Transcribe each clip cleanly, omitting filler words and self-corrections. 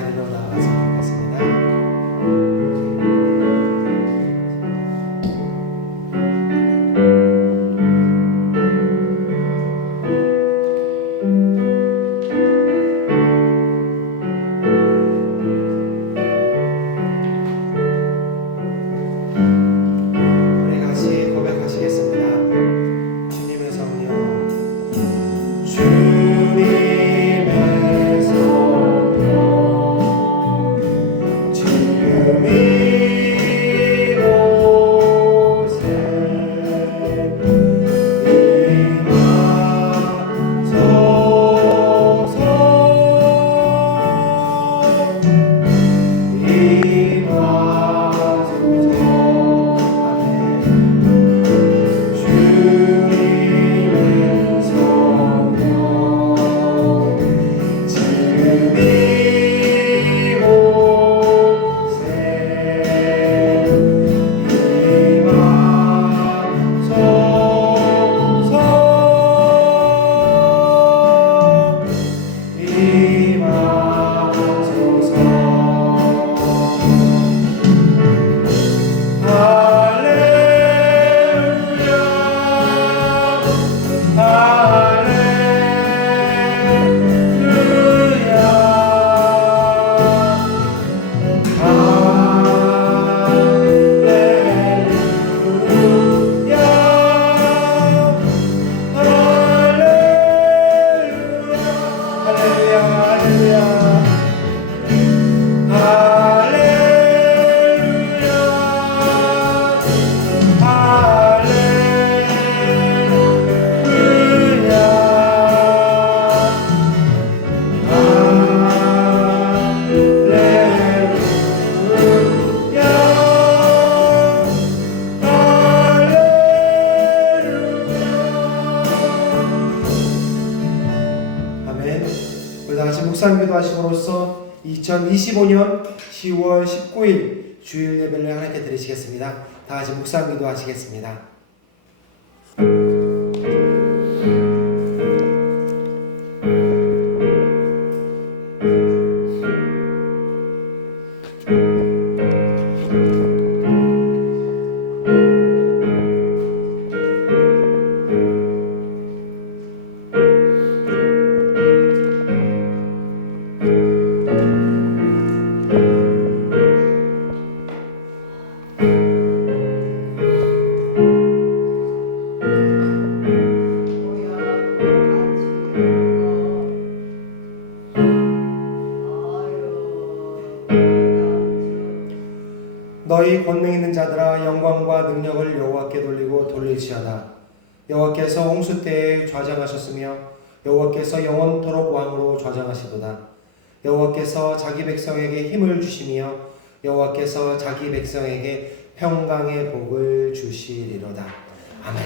자리로 나아갔으면 좋겠습니다. 묵상기도 하심으로써 2025년 10월 19일 주일 예배를 하나님께 드리시겠습니다. 다 같이 묵상기도 하시겠습니다. 너희 권능 있는 자들아 영광과 능력을 여호와께 돌리고 돌릴지어다. 여호와께서 홍수 때에 좌장하셨으며 여호와께서 영원토록 왕으로 좌장하시도다. 여호와께서 자기 백성에게 힘을 주시며 여호와께서 자기 백성에게 평강의 복을 주시리로다. 아멘.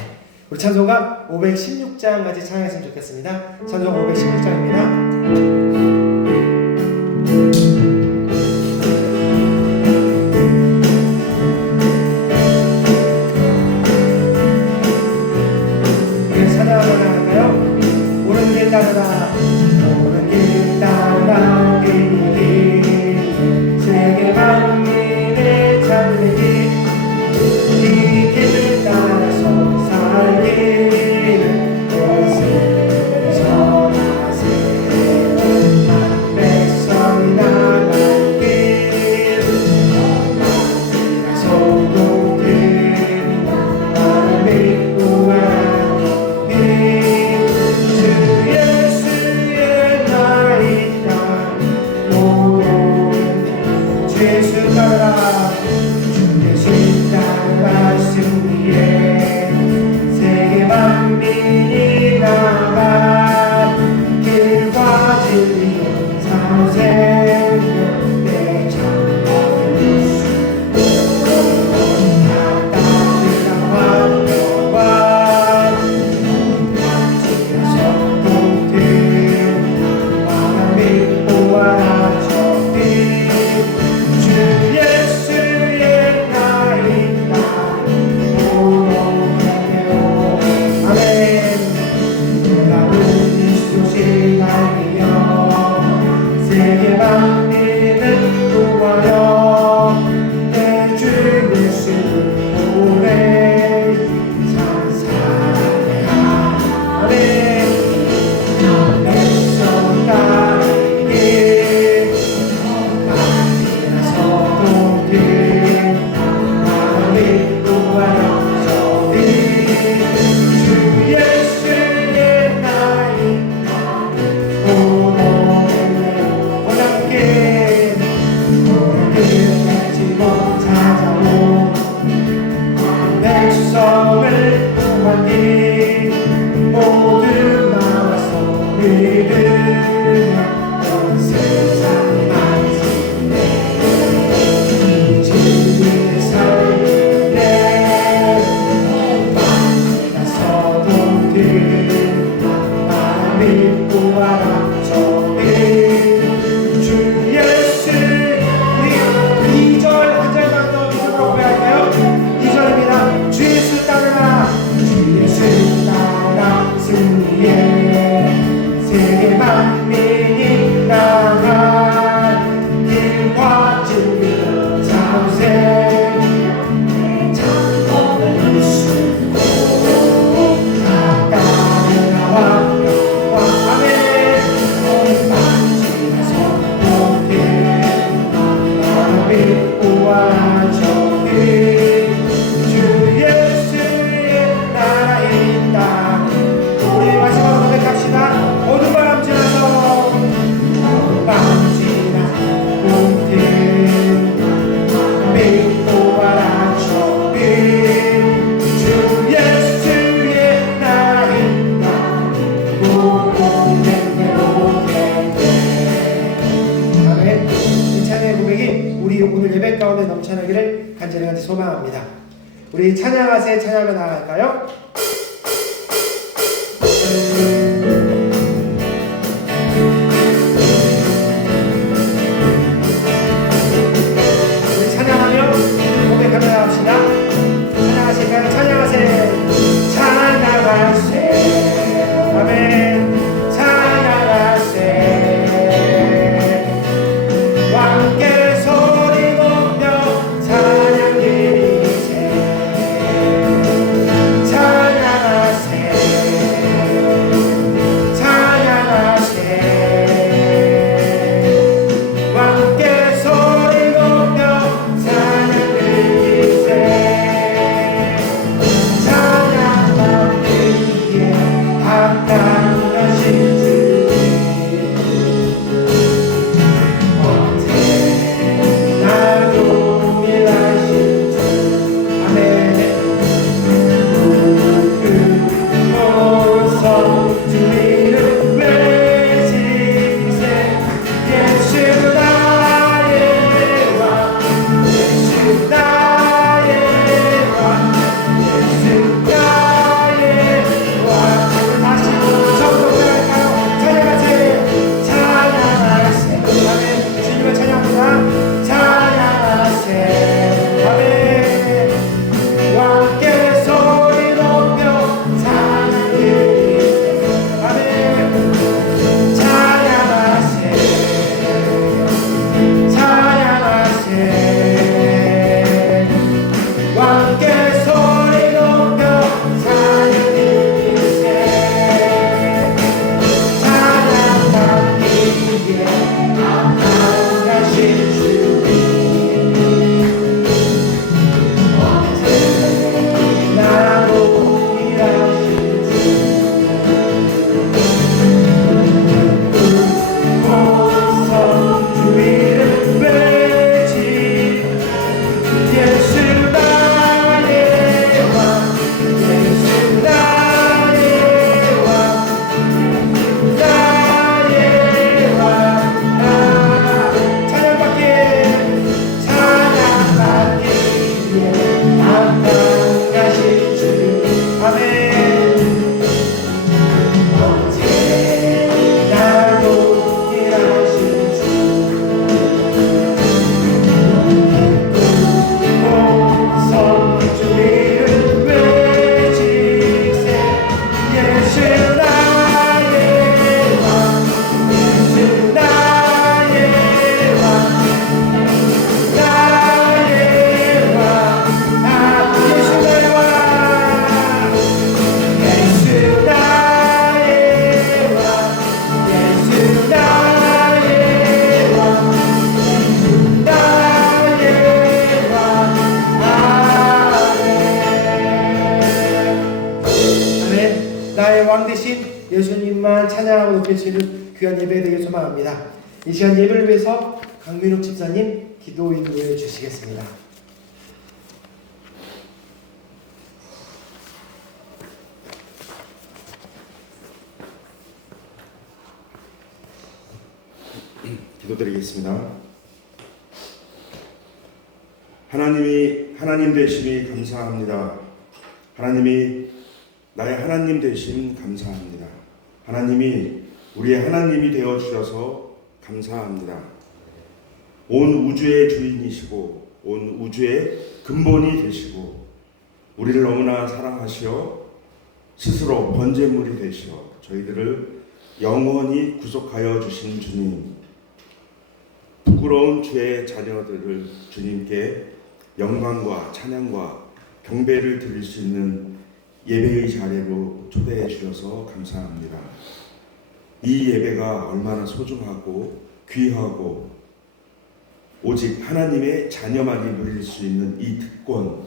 우리 찬송가 516장 같이 찬양했으면 좋겠습니다. 찬송 516장입니다. 오는 길 따라 길 세계 만민의 찬미 이 길을 따라서 살기는 것을 전하세. 백성이 나갈 길 소독길 나를 믿고 가니 주 예수의 세계 만민이 나간 길과 진리로 자우세 창법을 숨고 가까이 나와 아멘 만지나 선포해 나를 믿고와 저기 주 예수의 나라의 땅 우리 마지막으로 고백합시다. 어둠 바람 지나서 바람 지나 꿈길 믿고 와라 저기 주 예수의 나라의 땅 고백대로 아멘. 이 찬양의 고백이 우리 오늘 예배 가운데 넘쳐나기를 간절히 소망합니다. 우리 찬양하세 찬양하며 나아갈까요? 우리 찬양하며 고백하며 나갑시다. 찬양하실까요? 찬양하세 찬양하세 아멘 찬양하세 함께 소리 높여 찬양 드리세 찬양하세 찬양하세 함께 소리 높여 찬양 드리세 찬양받기에 합당하신 주 왕 대신 예수님만 찬양하고 높여지는 귀한 예배 되길 소망합니다. 이 시간 예배를 위해서 강민욱 집사님 기도 인도해 주시겠습니다. 기도드리겠습니다. 하나님 되심이 감사합니다. 하나님이 나의 하나님 되심 감사합니다. 하나님이 우리의 하나님이 되어 주셔서 감사합니다. 온 우주의 주인이시고 온 우주의 근본이 되시고 우리를 너무나 사랑하시어 스스로 번제물이 되시어 저희들을 영원히 구속하여 주신 주님, 부끄러운 주의 자녀들을 주님께 영광과 찬양과 경배를 드릴 수 있는 예배의 자리로 초대해 주셔서 감사합니다. 이 예배가 얼마나 소중하고 귀하고 오직 하나님의 자녀만이 누릴 수 있는 이 특권,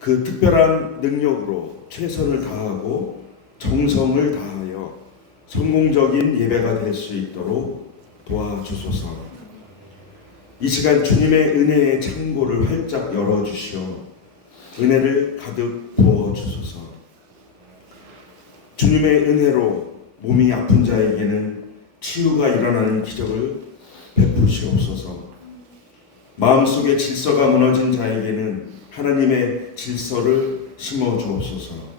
그 특별한 능력으로 최선을 다하고 정성을 다하여 성공적인 예배가 될 수 있도록 도와주소서. 이 시간 주님의 은혜의 창고를 활짝 열어주시어 은혜를 가득 부어주소서. 주님의 은혜로 몸이 아픈 자에게는 치유가 일어나는 기적을 베푸시옵소서. 마음속에 질서가 무너진 자에게는 하나님의 질서를 심어주옵소서.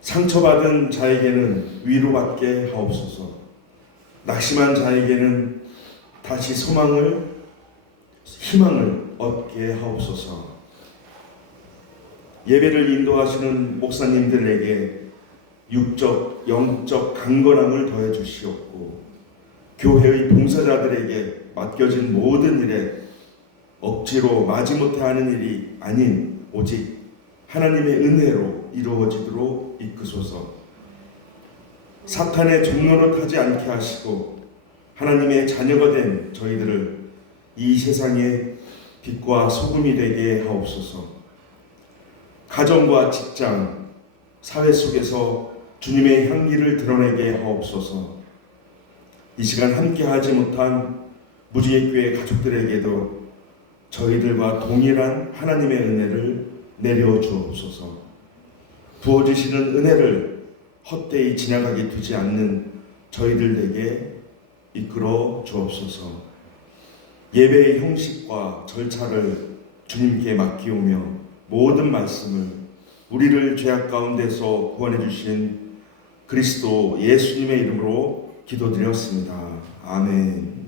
상처받은 자에게는 위로받게 하옵소서. 낙심한 자에게는 다시 희망을 얻게 하옵소서. 예배를 인도하시는 목사님들에게 육적, 영적 강건함을 더해 주시옵고, 교회의 봉사자들에게 맡겨진 모든 일에 억지로 마지못해 하는 일이 아닌 오직 하나님의 은혜로 이루어지도록 이끄소서. 사탄의 종노릇하지 않게 하시고 하나님의 자녀가 된 저희들을 이 세상의 빛과 소금이 되게 하옵소서. 가정과 직장, 사회 속에서 주님의 향기를 드러내게 하옵소서. 이 시간 함께하지 못한 무지개교회 가족들에게도 저희들과 동일한 하나님의 은혜를 내려주옵소서. 부어주시는 은혜를 헛되이 지나가게 두지 않는 저희들에게 이끌어 주옵소서. 예배의 형식과 절차를 주님께 맡기오며 모든 말씀을 우리를 죄악 가운데서 구원해 주신 그리스도 예수님의 이름으로 기도드렸습니다. 아멘.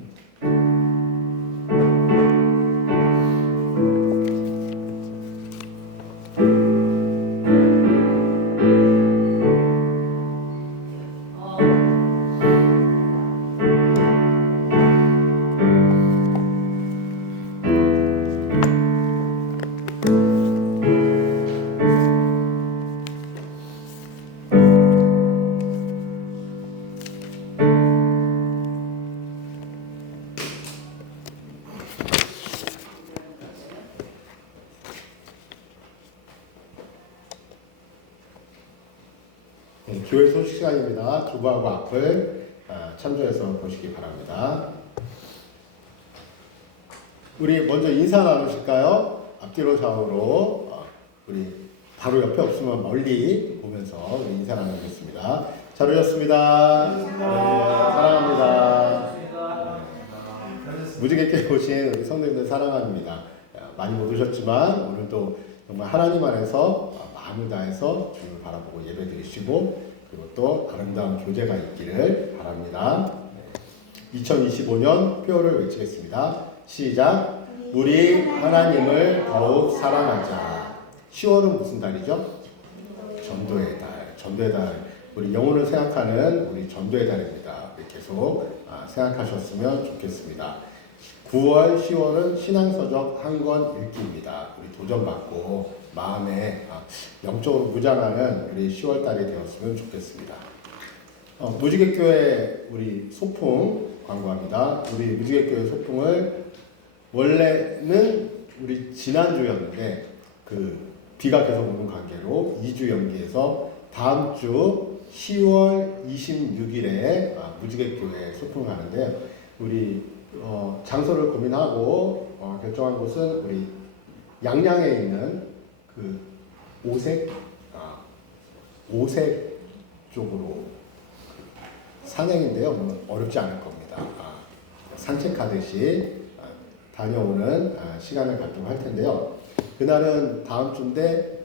교회 소식 시간입니다. 두부하고 앞을 참조해서 보시기 바랍니다. 우리 먼저 인사 나누실까요? 앞뒤로 좌우로 우리 바로 옆에 없으면 멀리 보면서 우리 인사 나누겠습니다. 잘 오셨습니다. 네, 사랑합니다. 무지개께 오신 우리 성도님들 사랑합니다. 많이 못 오셨지만 오늘도 정말 하나님 안에서 마음을 다해서 주님을 바라보고 예배드리시고 그리고 또 아름다운 교제가 있기를 바랍니다. 2025년 표를 외치겠습니다. 시작. 우리 하나님을 더욱 사랑하자. 10월은 무슨 달이죠? 전도의 달. 전도의 달. 우리 영혼을 생각하는 우리 전도의 달입니다. 계속 생각하셨으면 좋겠습니다. 9월, 10월은 신앙서적 한 권 읽기입니다. 우리 도전받고 마음에 영적으로 무장하는 우리 10월 달이 되었으면 좋겠습니다. 무지개교회 우리 소풍 광고합니다. 우리 무지개교회 소풍을 원래는 우리 지난주였는데 그 비가 계속 오는 관계로 2주 연기해서 다음 주 10월 26일에 무지개교회 소풍을 가는데요. 우리 장소를 고민하고 결정한 곳은 우리 양양에 있는 그 오색 쪽으로 산행인데요. 어렵지 않을 겁니다. 산책하듯이 다녀오는 시간을 갖도록 할 텐데요. 그날은 다음 주인데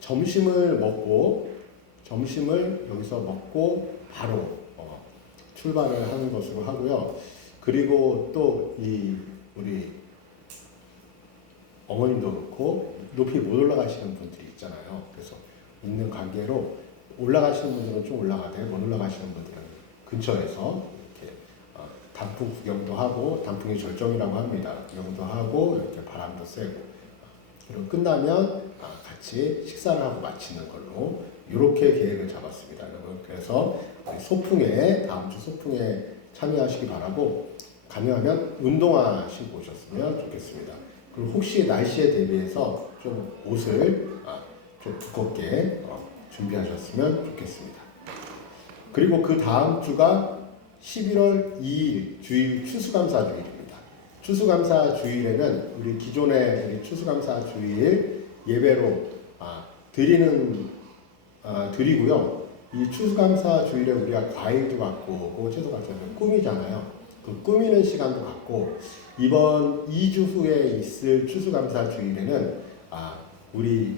점심을 여기서 먹고 바로 출발을 하는 것으로 하고요. 그리고 또 우리 어머님도 그렇고 높이 못 올라가시는 분들이 있잖아요. 그래서 있는 관계로 올라가시는 분들은 좀 올라가되 못 올라가시는 분들은 근처에서 이렇게 단풍 구경도 하고, 단풍이 절정이라고 합니다. 구경도 하고 이렇게 바람도 쐬고, 그리고 끝나면 같이 식사를 하고 마치는 걸로 이렇게 계획을 잡았습니다, 여러분. 그래서 소풍에, 다음 주 소풍에 참여하시기 바라고, 가능하면 운동화 신고 오셨으면 좋겠습니다. 그리고 혹시 날씨에 대비해서 좀 옷을 좀 두껍게 준비하셨으면 좋겠습니다. 그리고 그 다음 주가 11월 2일 주일 추수감사 주일입니다. 추수감사 주일에는 우리 기존의 우리 추수감사 주일 예배로 드리고요. 이 추수감사 주일에 우리가 과일도 갖고 오고, 추수감사는 꾸미잖아요. 그 꾸미는 시간도 갖고, 이번 2주 후에 있을 추수감사 주일에는 우리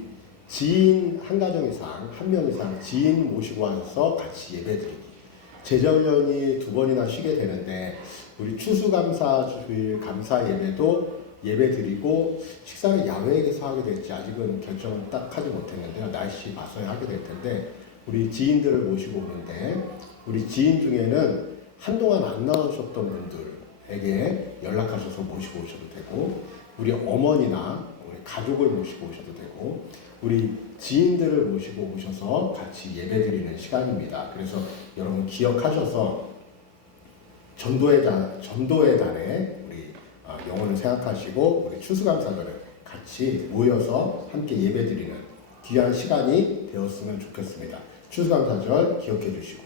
지인 한 가정 이상, 한 명 이상 지인 모시고 와서 같이 예배드리기. 제자훈련이 2번이나 쉬게 되는데, 우리 추수감사 주일 감사 예배도 예배드리고, 식사를 야외에서 하게 될지 아직은 결정을 딱 하지 못했는데요. 날씨 봐서야 하게 될 텐데, 우리 지인들을 모시고 오는데, 우리 지인 중에는 한동안 안 나오셨던 분들에게 연락하셔서 모시고 오셔도 되고, 우리 어머니나 우리 가족을 모시고 오셔도 되고, 우리 지인들을 모시고 오셔서 같이 예배드리는 시간입니다. 그래서 여러분 기억하셔서 전도의 달에 우리 영혼을 생각하시고, 우리 추수감사절을 같이 모여서 함께 예배드리는 귀한 시간이 되었으면 좋겠습니다. 추수감사절 기억해 주시고,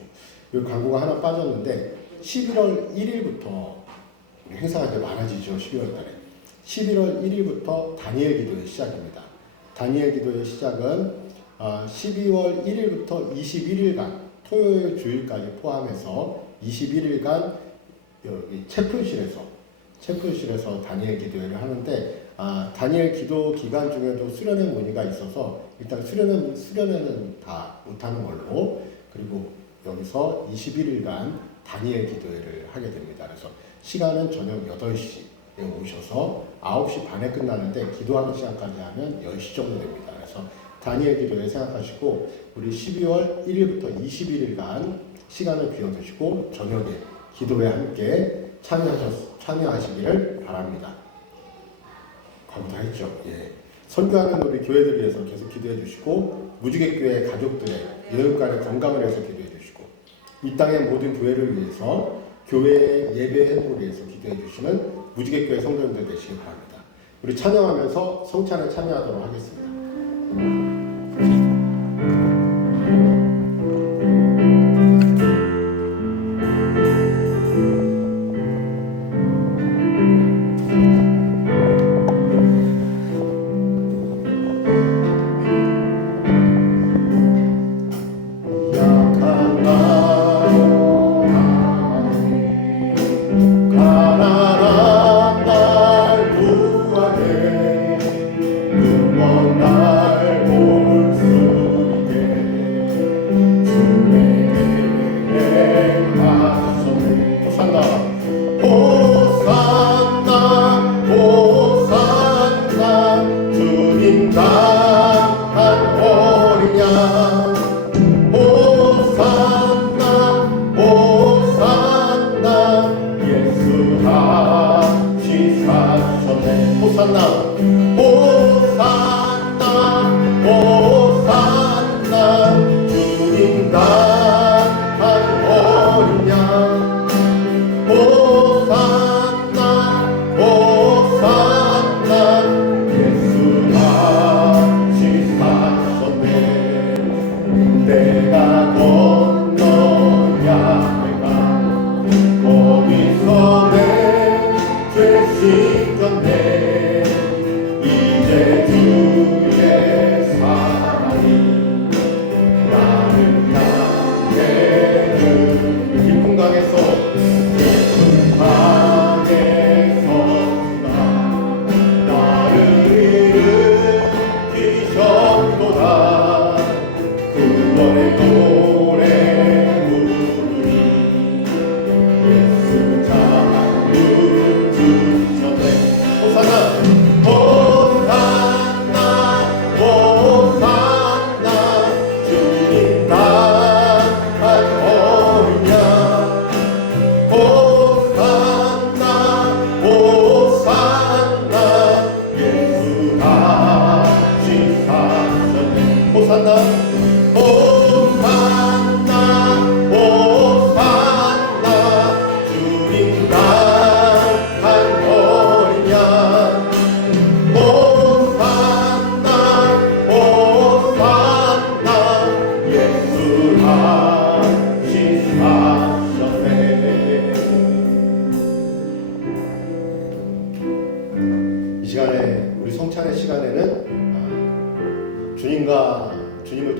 여기 광고가 하나 빠졌는데 11월 1일부터 우리 행사가 이제 많아지죠. 12월 달에 11월 1일부터 다니엘 기도의 시작입니다. 다니엘 기도의 시작은 12월 1일부터 21일간 토요일 주일까지 포함해서 21일간 여기 채플실에서 다니엘 기도회를 하는데, 다니엘 기도 기간 중에도 수련회 문의가 있어서 일단 수련회는 다 못하는 걸로, 그리고 여기서 21일간 다니엘 기도회를 하게 됩니다. 그래서 시간은 저녁 8시에 오셔서 9시 반에 끝나는데, 기도하는 시간까지 하면 10시 정도 됩니다. 그래서 다니엘 기도회 생각하시고, 우리 12월 1일부터 21일간 시간을 비워두시고 저녁에 기도회 함께 참여하시기를 바랍니다. 광고 다 했죠? 예. 선교하는 우리 교회들 위해서 계속 기도해 주시고, 무지개교회 가족들의 여행간의 건강을 위해서 기도해 주시고, 이 땅의 모든 교회를 위해서, 교회 예배 회복을 위해서 기도해 주시는 무지개교회 성도님들 되시기 바랍니다. 우리 찬양하면서 성찬에 참여하도록 하겠습니다. 날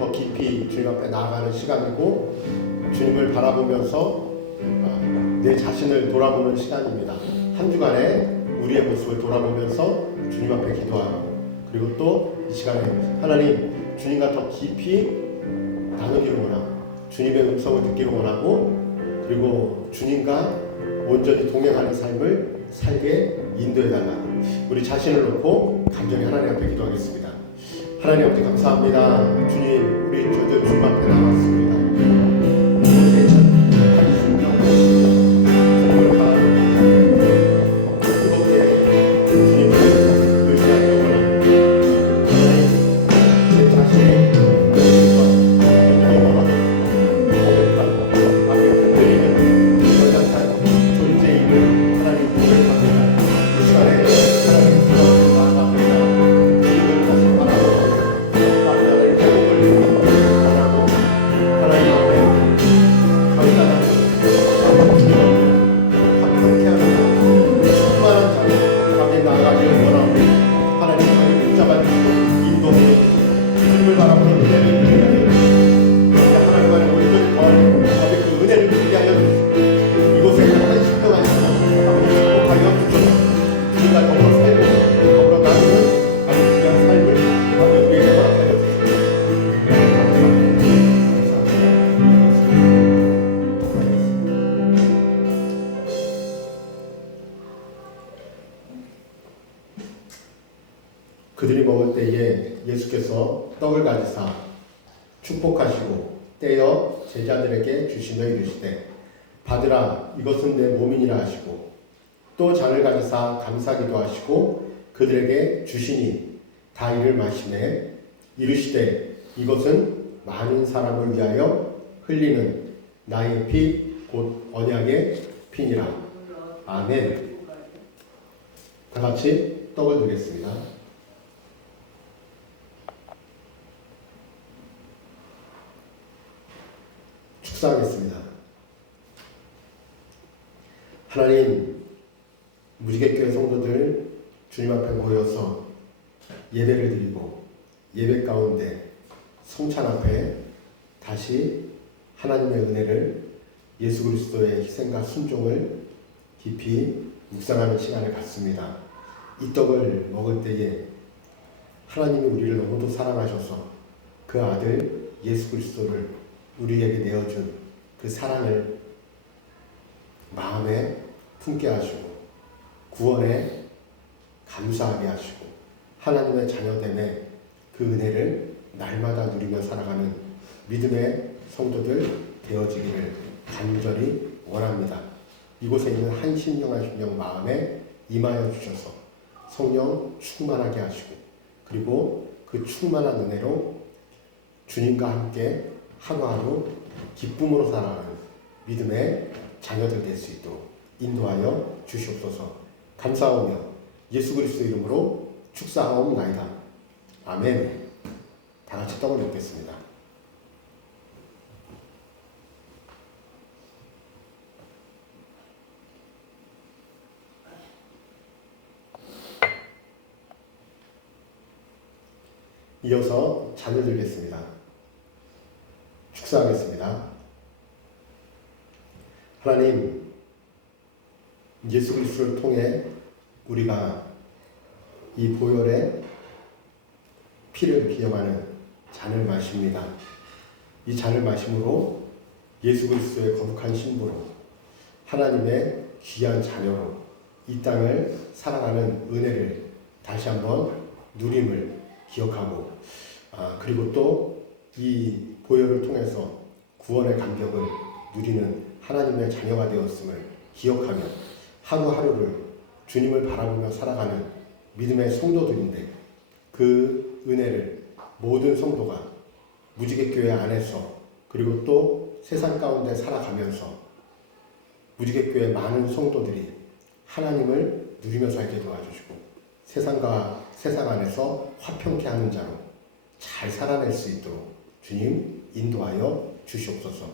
더 깊이 주님 앞에 나아가는 시간이고 주님을 바라보면서 내 자신을 돌아보는 시간입니다. 한 주간에 우리의 모습을 돌아보면서 주님 앞에 기도하고 그리고 또 이 시간에 하나님 주님과 더 깊이 나누기를 원하고 주님의 음성을 듣기를 원하고 그리고 주님과 온전히 동행하는 삶을 살게 인도해달라고 우리 자신을 놓고 간절히 하나님 앞에 기도하겠습니다. 하나님 아버지 감사합니다. 주님 우리 저들 주님 앞에 나왔습니다. 이곳에 한순간 주님을 바라보고 이곳에 주님을 의지하기를 원합니다. 하나님 제 자신의 고백과 앞에 흔들리는 여자상 존재임을 하나님 고백합니다. 이 시간에 하나님 주님 나아갑니다. 주님을 다시 바라보고 하나님의 회복을 바라고 하나님 앞에 감사하고 주님을 화평케 하는 충만한 자로 앞에 나아가기를 원하고 하나님 저희 붙잡아주시고 인도하여 주님을 바라보는 은혜를 드리게 하여 주시고 하나님과의 온전히 거하는 그 은혜를 드리게 하여 주시고 이곳에 하나님 신령하시고 아버지 축복하여 주시고 주님과 더불어 살고 더불어 나누는 아주 귀한 삶을 아버지 우리에게 허락하여 주시고 그들이 먹을 때에 예수께서 떡을 가지사 축복하시고 떼어 제자들에게 주시며 이르시되 받으라 이것은 내 몸이니라 하시고 또 잔을 가지사 감사기도 하시고 그들에게 주시니 다 이를 마시매 이르시되 이것은 많은 사람을 위하여 흘리는 나의 피 곧 언약의 피니라. 아멘. 다 같이 떡을 드리겠습니다. 축사하겠습니다. 하나님, 무지개교회 성도들 주님 앞에 모여서 예배를 드리고 예배 가운데 성찬 앞에 다시 하나님의 은혜를 예수 그리스도의 희생과 순종을 깊이 묵상하는 시간을 갖습니다. 이 떡을 먹을 때에 하나님이 우리를 너무도 사랑하셔서 그 아들 예수 그리스도를 우리에게 내어준 그 사랑을 마음에 품게 하시고 구원에 감사하게 하시고 하나님의 자녀됨의 그 은혜를 날마다 누리며 살아가는 믿음의 성도들 되어지기를 간절히 원합니다. 이곳에 있는 한 심령 한 심령 마음에 임하여 주셔서 성령 충만하게 하시고 그리고 그 충만한 은혜로 주님과 함께 하루하루 기쁨으로 살아가는 믿음의 자녀들 될 수 있도록 인도하여 주시옵소서. 감사하며 예수 그리스도 이름으로 축사하옵나이다. 아멘. 다 같이 떡을 먹겠습니다. 이어서 잔을 들겠습니다. 축사하겠습니다. 하나님, 예수 그리스도를 통해 우리가 이 보혈의 피를 기념하는 잔을 마십니다. 이 잔을 마심으로 예수 그리스도의 거룩한 신부로 하나님의 귀한 자녀로 이 땅을 살아가는 은혜를 다시 한번 누림을 기억하고 그리고 또 이 보혈을 통해서 구원의 감격을 누리는 하나님의 자녀가 되었음을 기억하며 하루하루를 주님을 바라보며 살아가는 믿음의 성도들인데 그 은혜를 모든 성도가 무지개교회 안에서 그리고 또 세상 가운데 살아가면서 무지개교회 많은 성도들이 하나님을 누리며 살게 도와주시고 세상과 세상 안에서 화평케 하는 자로 잘 살아낼 수 있도록 주님 인도하여 주시옵소서.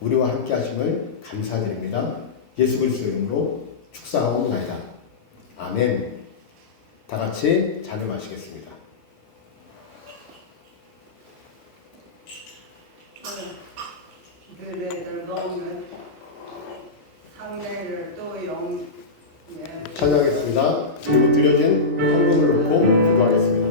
우리와 함께 하심을 감사드립니다. 예수 그리스도 이름으로 축사하옵나이다. 아멘. 다 같이 잔을 마시겠습니다. 그래들 먹는 상례를 또 영. 찬양하겠습니다. 그리고 드려진 헌금을 놓고 기도하겠습니다.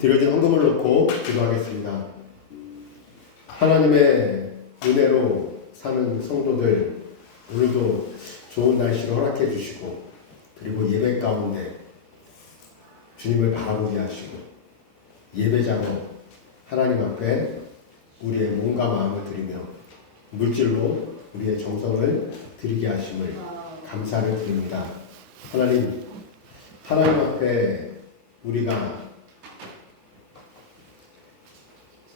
드려진 헌금을 놓고 기도하겠습니다. 하나님의 은혜로 사는 성도들, 오늘도 좋은 날씨를 허락해 주시고, 그리고 예배 가운데 주님을 바라보게 하시고, 예배자로 하나님 앞에 우리의 몸과 마음을 드리며 물질로 우리의 정성을 드리게 하심을 감사를 드립니다. 하나님 앞에 우리가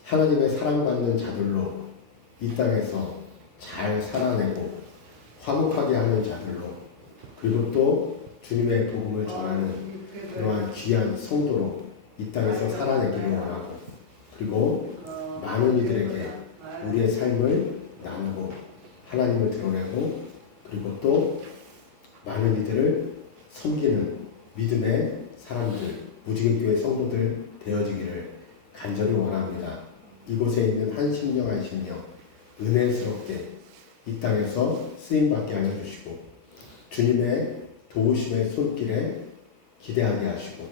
하나님의 사랑받는 자들로 이 땅에서 잘 살아내고 화목하게 하는 자들로, 그리고 또 주님의 복음을 전하는 그러한 귀한 성도로 이 땅에서 살아내기를 원하고, 그리고 많은 이들에게 우리의 삶을 나누고 하나님을 드러내고, 그리고 또 많은 이들을 섬기는 믿음의 사람들, 무지개교회 성도들 되어지기를 간절히 원합니다. 이곳에 있는 한 심령 한 심령 은혜스럽게 이 땅에서 쓰임받게 하여 주시고, 주님의 도우심의 손길에 기대하게 하시고,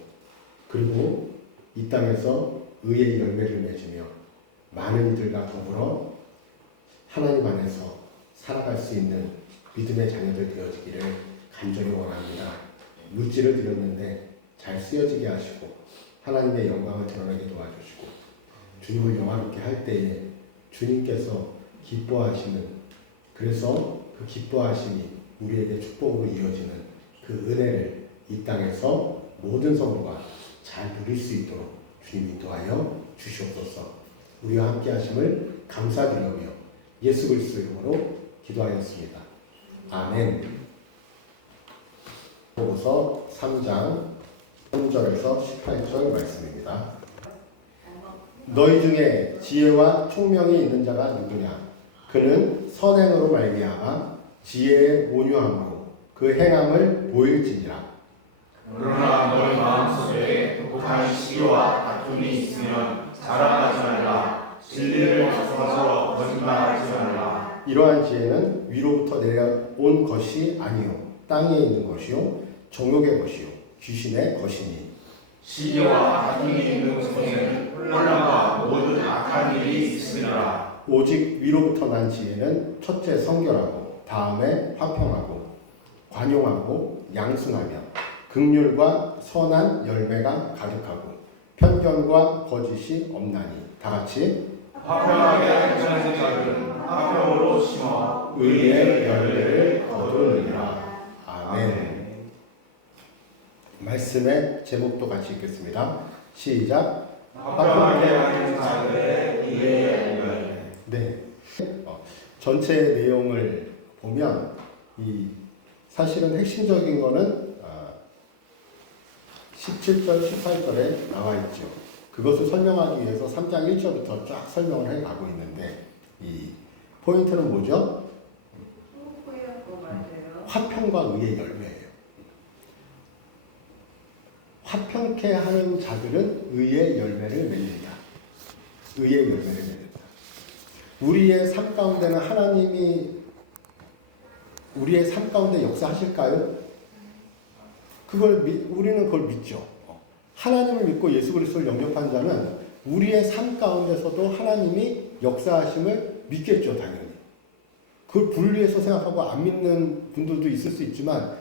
그리고 이 땅에서 의의 열매를 맺으며 많은 이들과 더불어 하나님 안에서 살아갈 수 있는 믿음의 자녀들 되어지기를 간절히 원합니다. 물질을 드렸는데 잘 쓰여지게 하시고 하나님의 영광을 드러내게 도와주시고, 주님을 영화롭게 할 때에 주님께서 기뻐하시는, 그래서 그 기뻐하심이 우리에게 축복으로 이어지는 그 은혜를 이 땅에서 모든 성도가 잘 누릴 수 있도록 주님 인도하여 주시옵소서. 우리와 함께 하심을 감사드리며 예수 그리스도 이름으로 기도하였습니다. 아멘. 야고보서 3장 3절에서 18절 말씀입니다. 너희 중에 지혜와 총명이 있는 자가 누구냐? 그는 선행으로 말미암아 지혜의 온유함으로 그 행함을 보일지니라. 그러나 너희 마음속에 독한 시기와 다툼이 있으면 자랑하지 말라. 진리를 서로 거짓말하지 말라. 이러한 지혜는 위로부터 내려온 것이 아니요 땅에 있는 것이요 정욕의 것이요 귀신의 것이니. 시기와 다툼이 있는 곳에는 혼란과 모든 악한 일이 있으리라. 오직 위로부터 난 지혜는 첫째 성결하고 다음에 화평하고 관용하고 양순하며 긍휼과 선한 열매가 가득하고 편견과 거짓이 없나니. 다같이 화평하게 행하는 자들은 화평으로 심어 의의 열매를 거두느니라. 아멘. 말씀의 제목도 같이 읽겠습니다. 시작. 화평하게 하는 자들의 의의 열매. 네. 전체 내용을 보면 사실은 핵심적인 거는 17절, 18절에 나와 있죠. 그것을 설명하기 위해서 3장 1절부터 쫙 설명을 해 가고 있는데 이 포인트는 뭐죠? 화평과 의의 열매예요. 화평케 하는 자들은 의의 열매를 맺는다. 의의 열매를 맺는다. 우리의 삶 가운데는 하나님이 우리의 삶 가운데 역사하실까요? 우리는 그걸 믿죠. 하나님을 믿고 예수 그리스도를 영접한 자는 우리의 삶 가운데서도 하나님이 역사하심을 믿겠죠, 당연히. 그걸 분리해서 생각하고 안 믿는 분들도 있을 수 있지만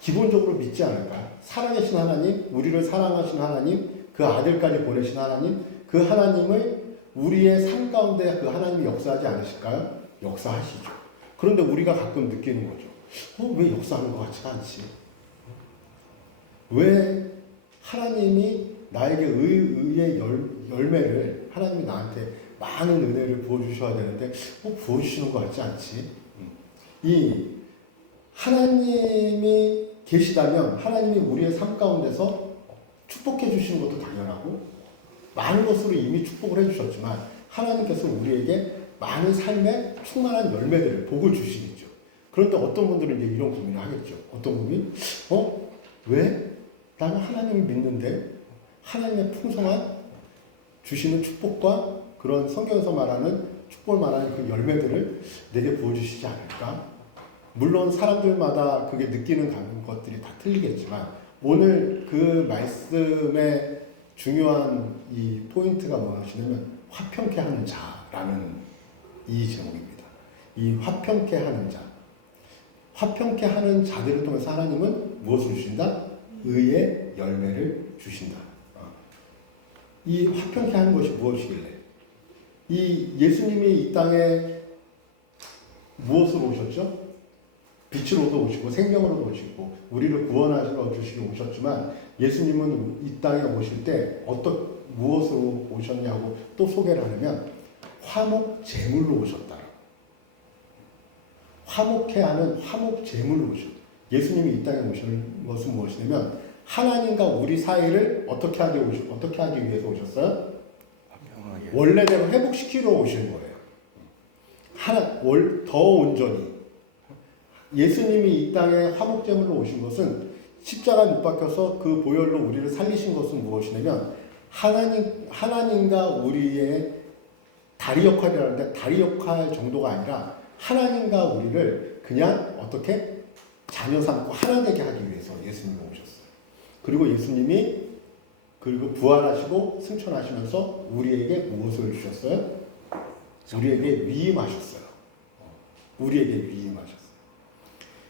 기본적으로 믿지 않을까요? 살아계신 하나님, 우리를 사랑하신 하나님, 그 아들까지 보내신 하나님, 그 하나님을 우리의 삶 가운데 그 하나님이 역사하지 않으실까요? 역사하시죠. 그런데 우리가 가끔 느끼는 거죠. 왜 역사하는 것 같지가 않지? 왜 하나님이 나에게 의의 열매를 하나님이 나한테 많은 은혜를 부어주셔야 되는데 부어주시는 것 같지 않지? 이 하나님이 계시다면 하나님이 우리의 삶 가운데서 축복해 주시는 것도 당연하고 많은 것으로 이미 축복을 해주셨지만 하나님께서 우리에게 많은 삶의 충만한 열매들을 복을 주시겠죠. 그런데 어떤 분들은 이제 이런 고민을 하겠죠. 어떤 분이 왜 나는 하나님을 믿는데 하나님의 풍성한 주시는 축복과 그런 성경에서 말하는 축복을 말하는 그 열매들을 내게 부어주시지 않을까? 물론 사람들마다 그게 느끼는 것들이 다 틀리겠지만 오늘 그 말씀의 중요한 이 포인트가 무엇이냐면 화평케 하는 자라는 이 제목입니다. 이 화평케 하는 자. 화평케 하는 자들을 통해서 하나님은 무엇을 주신다? 의의 열매를 주신다. 이 화평케 하는 것이 무엇이길래? 이 예수님이 이 땅에 무엇으로 오셨죠? 빛으로도 오시고 생명으로도 오시고 우리를 구원하시러 주시러 오셨지만 예수님은 이 땅에 오실 때 무엇으로 오셨냐고 또 소개를 하려면 화목 제물로 오셨다. 화목케 하는 화목 제물로 오셨다. 예수님이 이 땅에 오신 것은 무엇이냐면 하나님과 우리 사이를 어떻게 하기 위해서 오셨어요? 원래대로 회복시키러 오신 거예요. 더 온전히. 예수님이 이 땅에 화목제물로 오신 것은 십자가에 못 박혀서 그 보혈로 우리를 살리신 것은 무엇이냐면 하나님과 우리의 다리 역할이라는데 다리 역할 정도가 아니라 하나님과 우리를 그냥 어떻게 자녀 삼고 하나 되게 하기 위해서 예수님이 오셨어요. 그리고 예수님이 부활하시고 승천하시면서 우리에게 무엇을 주셨어요? 우리에게 위임하셨어요. 우리에게 위임하셨어요.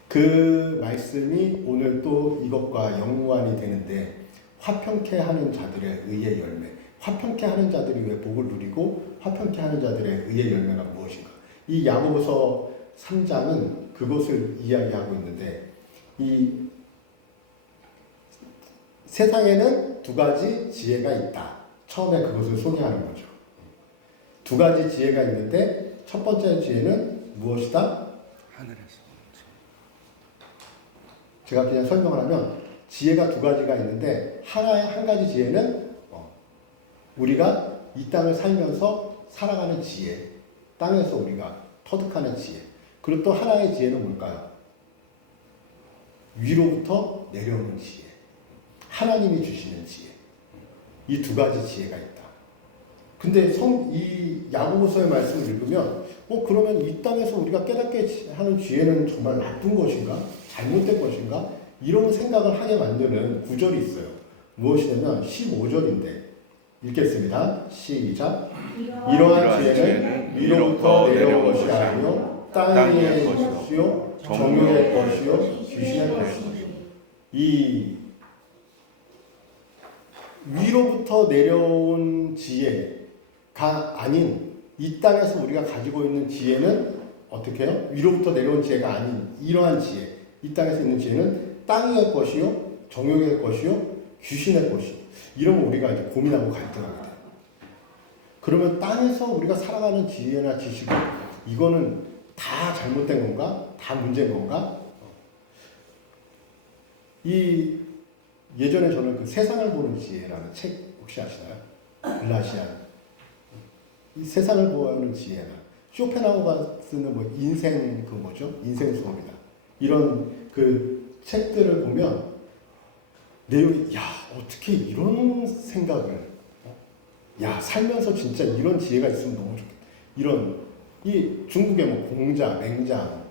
그 말씀이 오늘 또 이것과 연관이 되는데 화평케 하는 자들의 의의 열매. 화평케 하는 자들이 왜 복을 누리고 화평케 하는 자들의 의의 열매가 무엇인가? 이 야고보서 3장은 그것을 이야기하고 있는데 이 세상에는 두 가지 지혜가 있다. 처음에 그것을 소개하는 거죠. 두 가지 지혜가 있는데 첫 번째 지혜는 무엇이다? 하늘에서 제가 그냥 설명을 하면 지혜가 두 가지가 있는데 한 가지 지혜는 우리가 이 땅을 살면서 살아가는 지혜, 땅에서 우리가 터득하는 지혜. 그리고 또 하나의 지혜는 뭘까요? 위로부터 내려오는 지혜, 하나님이 주시는 지혜. 이 두 가지 지혜가 있다. 근데 이 야고보서의 말씀을 읽으면 그러면 이 땅에서 우리가 깨닫게 하는 지혜는 정말 나쁜 것인가? 잘못된 것인가? 이런 생각을 하게 만드는 구절이 있어요. 무엇이냐면 15절인데 읽겠습니다. 시작. 이러한 지혜는 위로부터 내려온 것이 아니요 땅의 것이요 정욕의 것이요 귀신의 것이요. 이 위로부터 내려온 지혜가 아닌 이 땅에서 우리가 가지고 있는 지혜는 어떻게 해요? 위로부터 내려온 지혜가 아닌 이러한 지혜, 이 땅에서 있는 지혜는 땅의 것이요 정욕의 것이요 귀신의 것이요. 이러면 우리가 이제 고민하고 갈등하게 돼요. 그러면 땅에서 우리가 살아가는 지혜나 지식은 이거는 다 잘못된 건가? 다 문제인 건가? 예전에 저는 그 세상을 보는 지혜라는 책 혹시 아시나요? 글라시안. 이 세상을 보는 지혜나 쇼펜하우어가 쓰는 인생 인생 수업이다. 이런 그 책들을 보면 내용이 어떻게 이런 생각을 살면서 진짜 이런 지혜가 있으면 너무 좋겠다. 이런 이 중국의 공자, 맹자,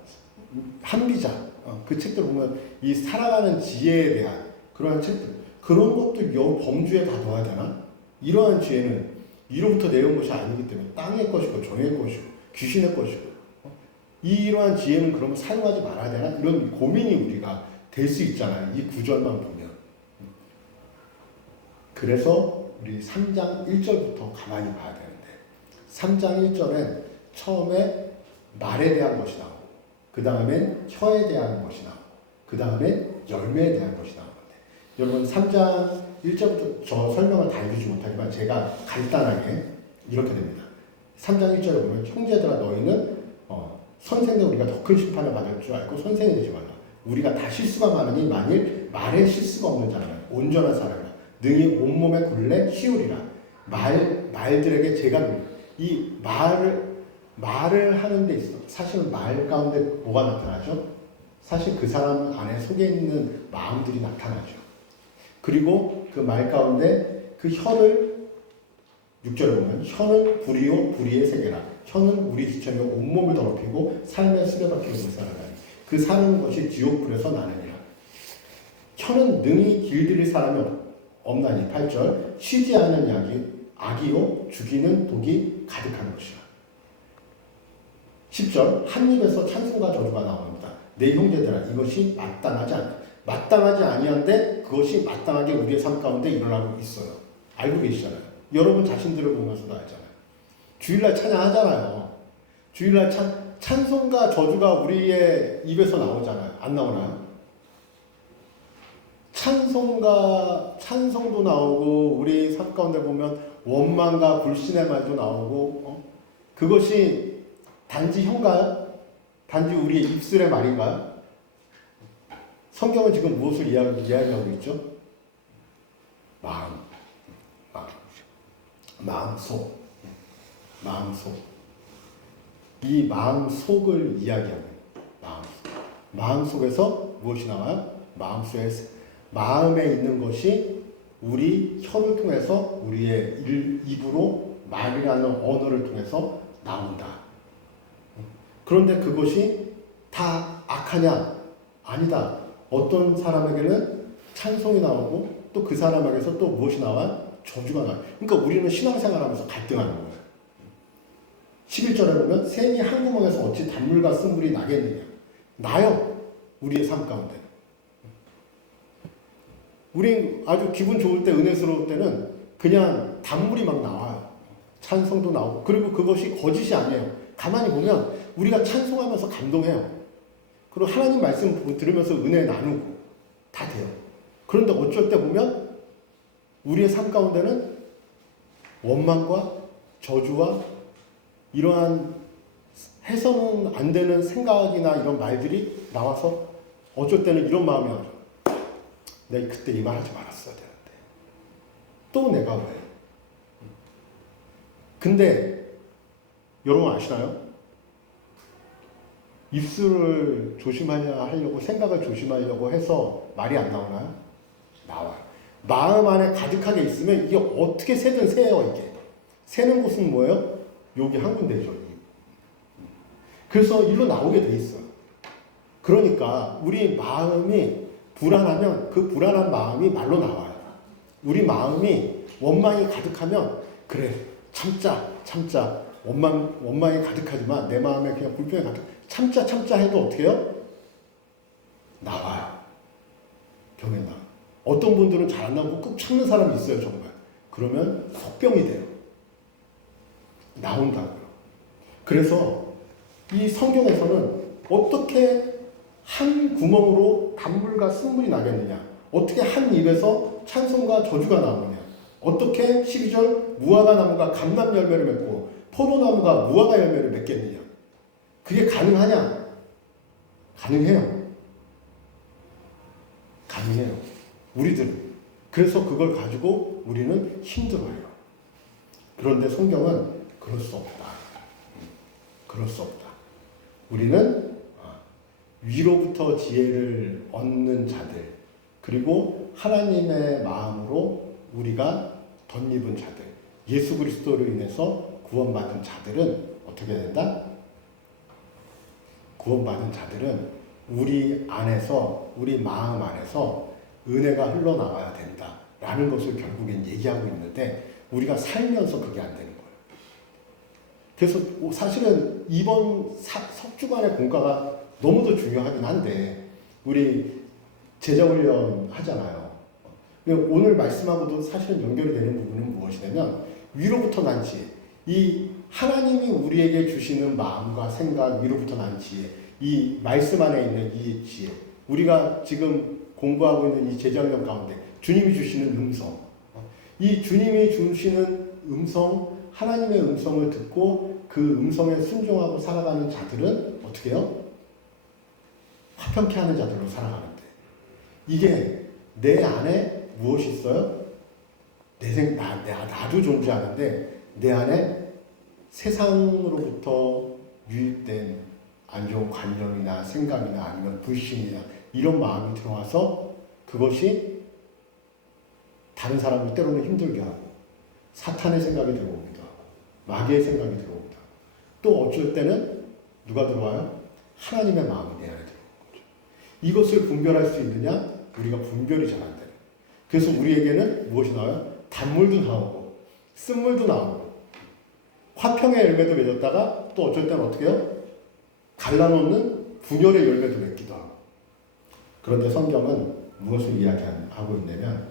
한비자 그 책들 보면 이 살아가는 지혜에 대한 그러한 책들 그런 것도 범주에 다 넣어야 되나? 이러한 지혜는 위로부터 내려온 것이 아니기 때문에 땅의 것이고 정의 것이고 귀신의 것이고 이러한 지혜는 그러면 사용하지 말아야 되나? 이런 고민이 우리가 될 수 있잖아요. 이 구절만 보면. 그래서 우리 3장 1절부터 가만히 봐야 되는데 3장 1절엔 처음에 말에 대한 것이 나오고 그 다음엔 혀에 대한 것이 나오고 그 다음에 열매에 대한 것이 나오는데 여러분 3장 1절부터 저 설명을 다 해주지 못하지만 제가 간단하게 이렇게 됩니다. 3장 1절에 보면 형제들아 너희는 선생들 우리가 더 큰 심판을 받을 줄 알고 선생이 되지 말라. 우리가 다 실수가 많으니 만일 말에 실수가 없는 자라면 온전한 사람이라 능히 온몸에 굴레 씌우리라. 말들에게 제가 이 말을 하는 데 있어. 사실 말 가운데 뭐가 나타나죠? 사실 그 사람 안에 속에 있는 마음들이 나타나죠. 그리고 그 말 가운데 그 혀를 6절에 보면 혀는 불이요 불의의 세계라. 혀는 우리 지천에 온몸을 더럽히고 삶의 수레바퀴를 살아가니 그 사는 것이 지옥불에서 나느니라. 혀는 능히 길들일 사람이 없나니 8절 쉬지 않은 악이요 죽이는 독이 가득한 것이라. 10절 한 입에서 찬송과 저주가 나옵니다. 내 형제들아 이것이 마땅하지 아니한데 그것이 마땅하게 우리의 삶 가운데 일어나고 있어요. 알고 계시잖아요. 여러분 자신들을 보면서도 알잖아요. 주일날 찬양하잖아요. 주일날 찬송과 저주가 우리의 입에서 나오잖아요. 안 나오나요? 찬송도 나오고 우리 삶 가운데 보면 원망과 불신의 말도 나오고 그것이 단지 혀인가요? 단지 우리의 입술의 말인가요? 성경은 지금 무엇을 이야기하고 있죠? 마음속. 이 마음속을 이야기하는 마음속에서 무엇이 나와요? 마음에 있는 것이 우리 혀를 통해서 우리의 입으로 말이라는 언어를 통해서 나온다. 그런데 그것이 다 악하냐? 아니다. 어떤 사람에게는 찬송이 나오고 또 그 사람에게서 또 무엇이 나와? 저주가 나와요. 그러니까 우리는 신앙생활하면서 갈등하는 거예요. 11절에 보면 샘이 한 구멍에서 어찌 단물과 쓴물이 나겠느냐. 나요. 우리의 삶 가운데. 우린 아주 기분 좋을 때 은혜스러울 때는 그냥 단물이 막 나와요. 찬송도 나오고. 그리고 그것이 거짓이 아니에요. 가만히 보면 우리가 찬송하면서 감동해요. 그리고 하나님 말씀 들으면서 은혜 나누고 다 돼요. 그런데 어쩔 때 보면 우리의 삶 가운데는 원망과 저주와 이러한 해서는 안 되는 생각이나 이런 말들이 나와서 어쩔 때는 이런 마음이 와요. 내가 그때 이 말 하지 말았어야 되는데. 또 내가 왜? 근데 여러분 아시나요? 입술을 조심하려고 생각을 조심하려고 해서 말이 안 나오나요? 나와요. 마음 안에 가득하게 있으면 이게 어떻게 새든 새요. 이게 새는 곳은 뭐예요? 여기 한 군데죠. 그래서 일로 나오게 돼 있어요. 그러니까 우리 마음이 불안하면 그 불안한 마음이 말로 나와요. 우리 마음이 원망이 가득하면 그래 참자 원망이 가득하지만 내 마음에 그냥 불평이 가득 참자 해도 어떻게 해요? 나와요. 병에 나. 어떤 분들은 잘 안 나오고 꾹 참는 사람이 있어요 정말. 그러면 속병이 돼요. 나온다고요. 그래서 이 성경에서는 어떻게 한 구멍으로 단물과 쓴물이 나겠느냐? 어떻게 한 입에서 찬송과 저주가 나오느냐? 어떻게 12절 무화과 나무가 감람 열매를 맺고 포도나무가 무화과 열매를 맺겠느냐? 그게 가능하냐? 가능해요. 가능해요. 우리들은. 그래서 그걸 가지고 우리는 힘들어요. 그런데 성경은 그럴 수 없다. 그럴 수 없다. 우리는 위로부터 지혜를 얻는 자들, 그리고 하나님의 마음으로 우리가 덧입은 자들, 예수 그리스도로 인해서 구원받은 자들은 어떻게 된다? 구원받은 자들은 우리 안에서, 우리 마음 안에서 은혜가 흘러나와야 된다라는 것을 결국엔 얘기하고 있는데 우리가 살면서 그게 안 되는 거예요. 그래서 사실은 이번 석주간의 공과가 너무도 중요하긴 한데 우리 제자훈련 하잖아요. 오늘 말씀하고도 사실은 연결이 되는 부분은 무엇이냐면 위로부터 난 지혜. 이 하나님이 우리에게 주시는 마음과 생각, 위로부터 난 지혜. 이 말씀 안에 있는 이 지혜. 우리가 지금 공부하고 있는 이 제자훈련 가운데 주님이 주시는 음성. 이 주님이 주시는 음성, 하나님의 음성을 듣고 그 음성에 순종하고 살아가는 자들은 어떻게 해요? 화평케 하는 자들로 살아가는데 이게 내 안에 무엇이 있어요? 나도 존재하는데 내 안에 세상으로부터 유입된 안 좋은 관념이나 생각이나 아니면 불신이나 이런 마음이 들어와서 그것이 다른 사람을 때로는 힘들게 하고 사탄의 생각이 들어오기도 하고 마귀의 생각이 들어오기도 하고 또 어쩔 때는 누가 들어와요? 하나님의 마음이 내 안에 들어오는 거죠. 이것을 분별할 수 있느냐? 우리가 분별이 잘 안 돼요. 그래서 우리에게는 무엇이 나와요? 단물도 나오고 쓴물도 나오고 화평의 열매도 맺었다가 또 어쩔 때는 어떻게 해요? 갈라놓는 분열의 열매도 맺기도 하고. 그런데 성경은 무엇을 이야기하고 있냐면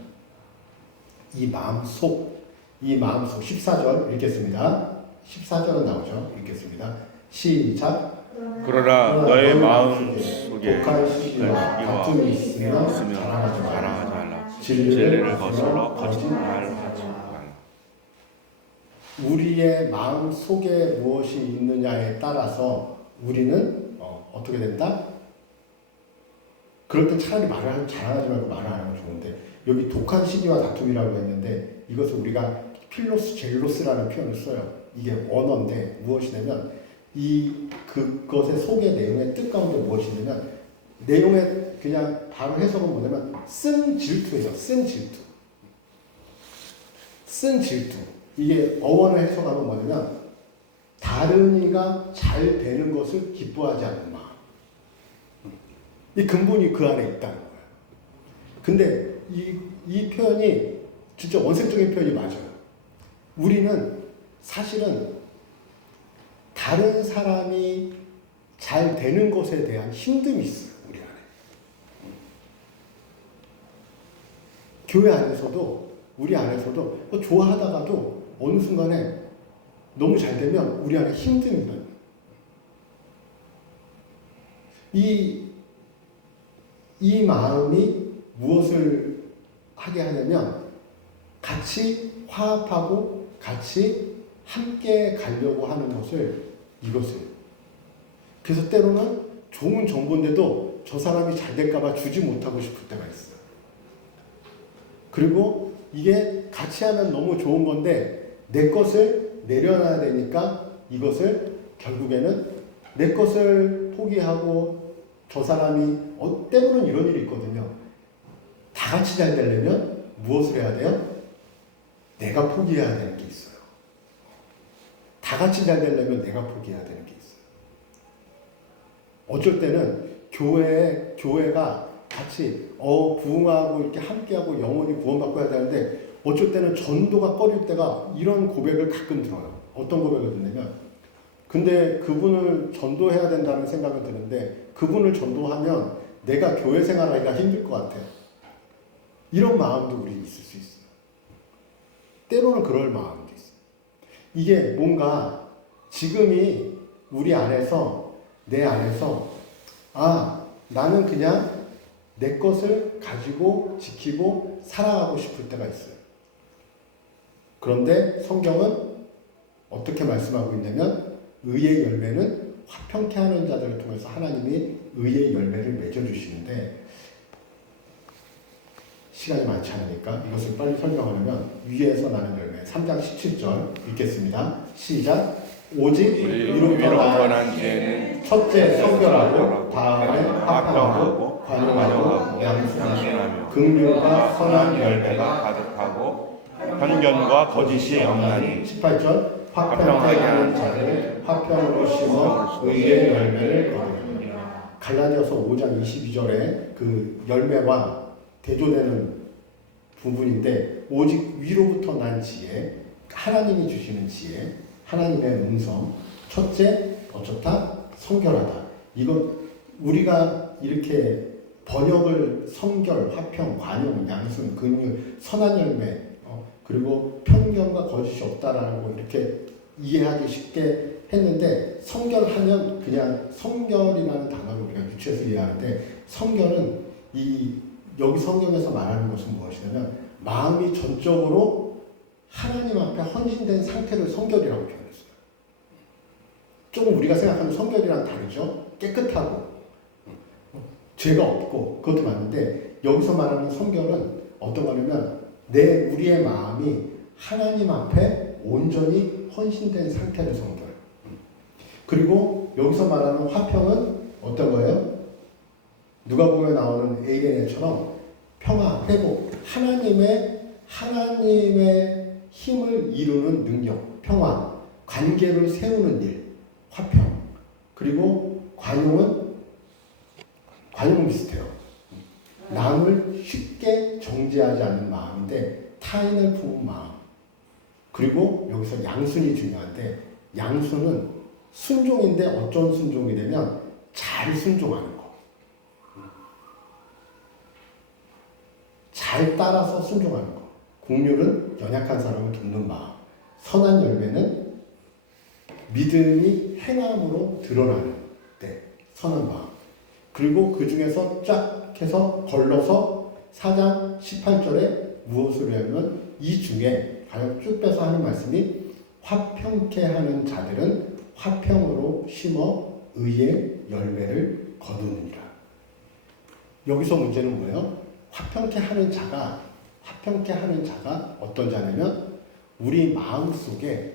이 마음속 14절 읽겠습니다. 14절은 나오죠. 읽겠습니다. 시작. 그러나 너의 마음 속에 독한 시기와 다툼이 있으면 자랑하지 말라. 진리를 거슬러 거짓말하지 말라. 우리의 마음 속에 무엇이 있느냐에 따라서 우리는 어떻게 된다? 그럴 때 차라리 자랑하지 말고 말을 안 하면 좋은데 여기 독한 시기와 다툼이라고 했는데 이것을 우리가 필로스 젤로스라는 표현을 써요. 이게 원어인데 무엇이냐면 그것의 속의 내용의 뜻 가운데 무엇이 있냐면 내용의 그냥 바로 해석은 뭐냐면 쓴 질투예요. 쓴 질투. 이게 어원을 해석하면 뭐냐면 다른 이가 잘 되는 것을 기뻐하지 않는 마음. 이 근본이 그 안에 있다는 거예요. 근데 이 표현이 진짜 원색적인 표현이 맞아요. 우리는 사실은 다른 사람이 잘 되는 것에 대한 힘듦이 있어요. 우리 안에. 교회 안에서도 우리 안에서도 좋아하다가도 어느 순간에 너무 잘 되면 우리 안에 힘듦이 나요. 이 마음이 무엇을 하게 하냐면 같이 화합하고 같이 함께 가려고 하는 이것을 그래서 때로는 좋은 정보인데도 저 사람이 잘 될까봐 주지 못하고 싶을 때가 있어요. 그리고 이게 같이 하면 너무 좋은 건데 내 것을 내려놔야 되니까 이것을 결국에는 내 것을 포기하고 저 사람이 때로는 이런 일이 있거든요. 다 같이 잘 되려면 무엇을 해야 돼요? 내가 포기해야 되는 게 있어요. 다 같이 잘 되려면 내가 포기해야 되는 게 있어요. 어쩔 때는 교회가 같이 부흥하고 이렇게 함께하고 영혼이 구원받고 해야 되는데 어쩔 때는 전도가 꺼릴 때가 이런 고백을 가끔 들어요. 어떤 고백을 듣냐면 근데 그분을 전도해야 된다는 생각은 드는데 그분을 전도하면 내가 교회 생활하기가 힘들 것 같아. 이런 마음도 우리 있을 수 있어요. 때로는 그럴 마음도 있어요. 이게 뭔가 지금이 우리 안에서 내 안에서 나는 그냥 내 것을 가지고 지키고 살아가고 싶을 때가 있어요. 그런데 성경은 어떻게 말씀하고 있냐면 의의 열매는 화평케 하는 자들을 통해서 하나님이 의의 열매를 맺어주시는데 시간이 많지 않으니까 이것을 빨리 설명하려면 위에서 나는 열매 3장 17절 읽겠습니다. 시작. 오직 위로부터 나는 죄는 첫째 성결하고 다음에 화평하고 관용하고 양순하며 긍휼과 선한 열매가 가득하고 편견과 거짓이 없나니 18절 화평하게 하는 자를 화평으로 심어 의의 열매를 거두리라. 갈라디아서 5장 22절에 그 열매와 대조되는 부분인데 오직 위로부터 난 지혜, 하나님이 주시는 지혜, 하나님의 음성. 첫째, 어쩌다? 성결하다. 이건 우리가 이렇게 번역을 성결, 화평, 관용, 양순, 긍휼, 선한 열매, 그리고 편견과 거짓이 없다라고 이렇게 이해하기 쉽게 했는데 성결하면 그냥 성결이라는 단어를 우리가 유추해서 이해하는데 성결은 여기 성경에서 말하는 것은 무엇이냐면 마음이 전적으로 하나님 앞에 헌신된 상태를 성결이라고 표현했어요. 조금 우리가 생각하는 성결이랑 다르죠. 깨끗하고 죄가 없고 그것도 맞는데 여기서 말하는 성결은 어떤 거냐면 우리의 마음이 하나님 앞에 온전히 헌신된 상태를 성결. 그리고 여기서 말하는 화평은 어떤 거예요? 누가복음에 나오는 에이레네처럼 평화, 회복, 하나님의 힘을 이루는 능력, 평화, 관계를 세우는 일, 화평. 그리고 관용은 비슷해요. 남을 쉽게 정죄하지 않는 마음인데 타인을 품은 마음. 그리고 여기서 양순이 중요한데 양순은 순종인데 어떤 순종이 되면 잘 순종하는 거. 잘 따라서 순종하는 거. 긍휼은 연약한 사람을 돕는 마음. 선한 열매는 믿음이 행함으로 드러나는 때 선한 마음. 그리고 그 중에서 쫙 해서 걸러서 4장 18절에 무엇을 하면 이 중에 가장 쭉 빼서 하는 말씀이 화평케 하는 자들은 화평으로 심어 의의 열매를 거두느니라. 여기서 문제는 뭐예요? 화평케 하는 자가 어떤 자냐면 우리 마음속에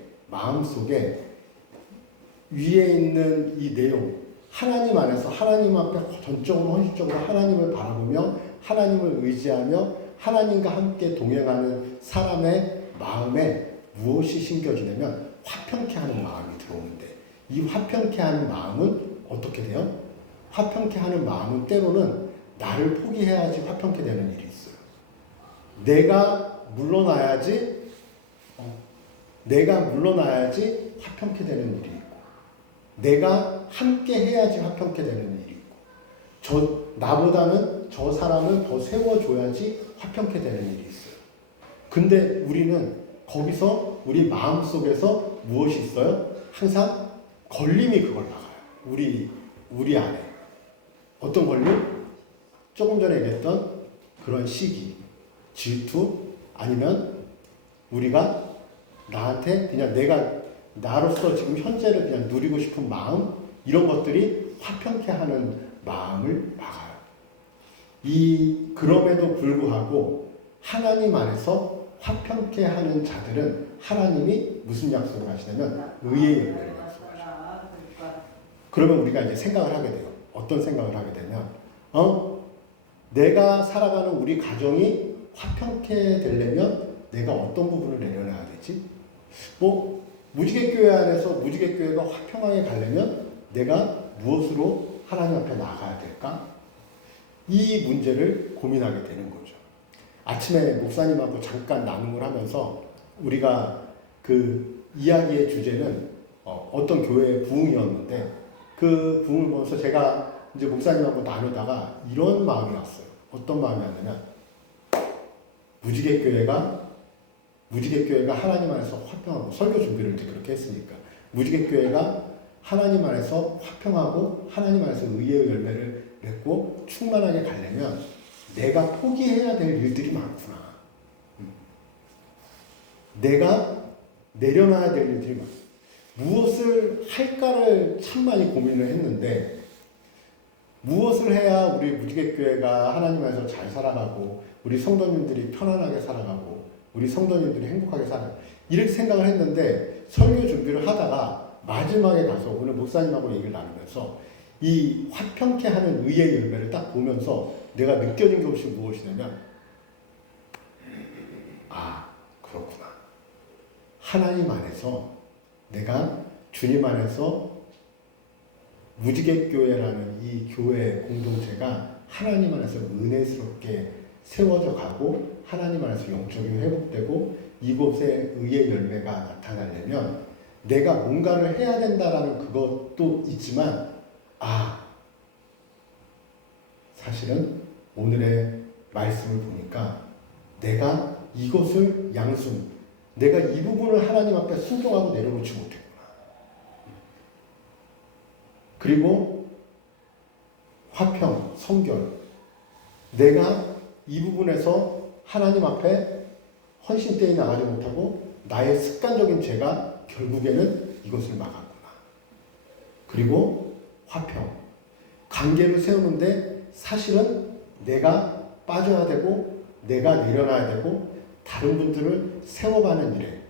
위에 있는 이 내용 하나님 안에서 하나님 앞에 전적으로 헌신적으로 하나님을 바라보며 하나님을 의지하며 하나님과 함께 동행하는 사람의 마음에 무엇이 심겨지냐면 화평케 하는 마음이 들어오는데 이 화평케 하는 마음은 어떻게 돼요? 화평케 하는 마음은 때로는 나를 포기해야지 화평케 되는 일이 있어요. 내가 물러나야지 화평케 되는 일이 있고 내가 함께 해야지 화평케 되는 일이 있고 나보다는 저 사람을 더 세워줘야지 화평케 되는 일이 있어요. 근데 우리는 거기서 우리 마음속에서 무엇이 있어요? 항상 걸림이 그걸 나가요. 우리 안에. 어떤 걸림? 조금 전에 얘기했던 그런 시기, 질투, 아니면 우리가 나한테 그냥 나로서 지금 현재를 그냥 누리고 싶은 마음, 이런 것들이 화평케 하는 마음을 막아요. 그럼에도 불구하고 하나님 안에서 화평케 하는 자들은 하나님이 무슨 약속을 하시냐면 의의 열매를 약속하셔요. 그러면 우리가 이제 생각을 하게 돼요. 어떤 생각을 하게 되면 내가 살아가는 우리 가정이 화평케 되려면 내가 어떤 부분을 내려놔야 되지? 무지개교회 안에서 무지개교회가 화평하게 가려면 내가 무엇으로 하나님 앞에 나가야 될까? 이 문제를 고민하게 되는 거죠. 아침에 목사님하고 잠깐 나눔을 하면서 우리가 그 이야기의 주제는 어떤 교회의 부흥이었는데 그 부흥을 보면서 제가 이제 목사님하고 나누다가 이런 마음이 왔어요. 어떤 마음이 왔냐면 무지개교회가 하나님 안에서 화평하고 설교 준비를 이제 그렇게 했으니까 무지개교회가 하나님 안에서 화평하고 하나님 안에서 의의 열매를 맺고 충만하게 가려면 내가 포기해야 될 일들이 많구나. 내가 내려놔야 될 일들이 많구나. 무엇을 할까를 참 많이 고민을 했는데 무엇을 해야 우리 무지개교회가 하나님 안에서 잘 살아가고 우리 성도님들이 편안하게 살아가고 우리 성도님들이 행복하게 살아가고 이렇게 생각을 했는데 설교 준비를 하다가 마지막에 가서 오늘 목사님하고 얘기를 나누면서 이 화평케 하는 의의 열매를 딱 보면서 내가 느껴진 것이 무엇이냐면 그렇구나. 하나님 안에서 내가 주님 안에서 무지개교회라는 이 교회 공동체가 하나님 안에서 은혜스럽게 세워져 가고 하나님 안에서 영적인 회복되고 이곳에 의의 열매가 나타나려면 내가 뭔가를 해야 된다라는 그것도 있지만 사실은 오늘의 말씀을 보니까 내가 이것을 내가 이 부분을 하나님 앞에 순종하고 내려놓지 못했구나. 그리고 화평, 성결. 내가 이 부분에서 하나님 앞에 헌신되이 나가지 못하고 나의 습관적인 죄가 결국에는 이것을 막았구나. 그리고 화평. 관계를 세우는데 사실은 내가 빠져야 되고 내가 내려놔야 되고 다른 분들을 세워가는 일에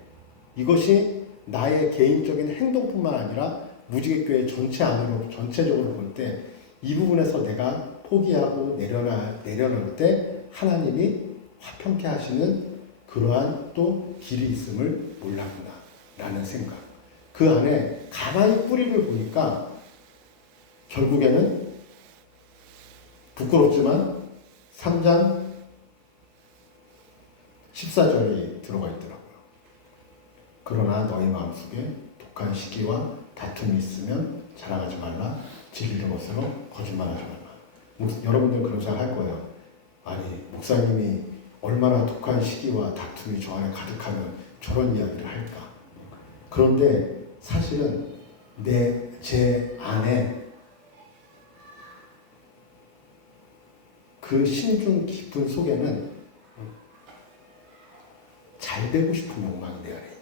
이것이 나의 개인적인 행동뿐만 아니라 무지개교회 전체적으로 볼 때 이 부분에서 내가 포기하고 내려놓을 때 하나님이 화평케 하시는 그러한 또 길이 있음을 몰랐구나 라는 생각. 그 안에 가만히 뿌리를 보니까 결국에는 부끄럽지만 3장 14절이 들어가 있더라고요. 그러나 너희 마음속에 독한 시기와 다툼이 있으면 자랑하지 말라. 진리의 것으로 거짓말하지 말라. 여러분들 그런 생각 할 거예요. 아니 목사님이 얼마나 독한 시기와 다툼이 저 안에 가득하면 저런 이야기를 할까. 그런데 사실은 제 안에 그 심중 깊은 속에는 잘 되고 싶은 욕망이 내 안에.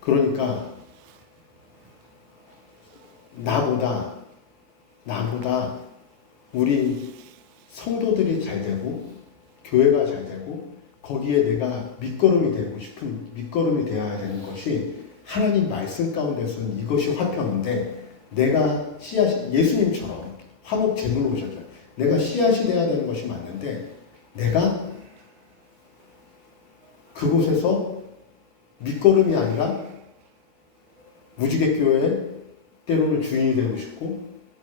그러니까 나보다 우리 성도들이 잘 되고 교회가 잘 되고 거기에 내가 밑거름이 되어야 되는 것이 하나님 말씀 가운데서는 이것이 화평인데 내가 예수님처럼 화목 제물로 오셨죠. 내가 씨앗이 되어야 되는 것이 맞는데 내가 그곳에서 밑거름이 아니라 무지개교회의 때로는 주인이 되고 싶고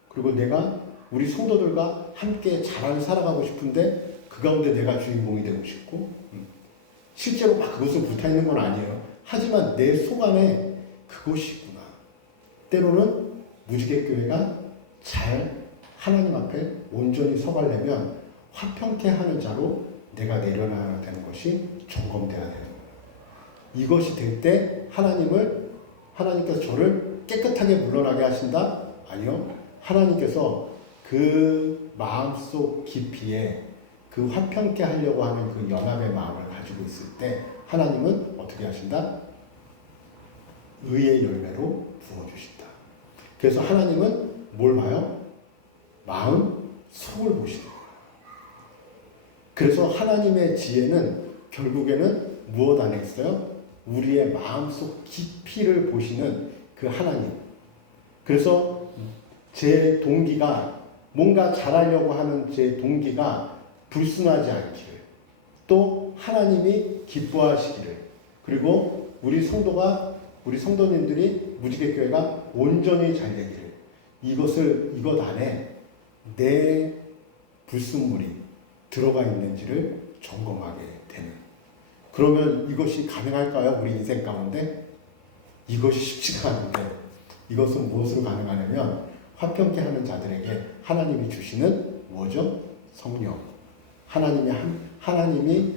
그리고 내가 우리 성도들과 함께 잘 살아가고 싶은데 그 가운데 내가 주인공이 되고 싶고 실제로 막 그것을 붙어있는 건 아니에요. 하지만 내 속 안에 그것이 있구나. 때로는 무지개교회가 잘 하나님 앞에 온전히 서가려면 화평케 하는 자로 내가 내려놔야 되는 것이 점검돼야 되는 거예요. 이것이 될 때 하나님께서 저를 깨끗하게 물러나게 하신다? 아니요. 하나님께서 그 마음속 깊이에 그 화평케 하려고 하는 그 연합의 마음을 가지고 있을 때 하나님은 어떻게 하신다? 의의 열매로 부어주신다. 그래서 하나님은 뭘 봐요? 마음 속을 보시는 거예요. 그래서 하나님의 지혜는 결국에는 무엇 안에 있어요? 우리의 마음속 깊이를 보시는 그 하나님. 그래서 제 동기가 뭔가 잘하려고 하는 제 동기가 불순하지 않기를, 또 하나님이 기뻐하시기를, 그리고 우리 성도님들이 무지개교회가 온전히 잘 되기를, 이것 안에 내 불순물이 들어가 있는지를 점검하게 되는. 그러면 이것이 가능할까요? 우리 인생 가운데? 이것이 쉽지가 않은데, 이것은 무엇으로 가능하냐면 화평케 하는 자들에게 하나님이 주시는 뭐죠? 성령. 하나님이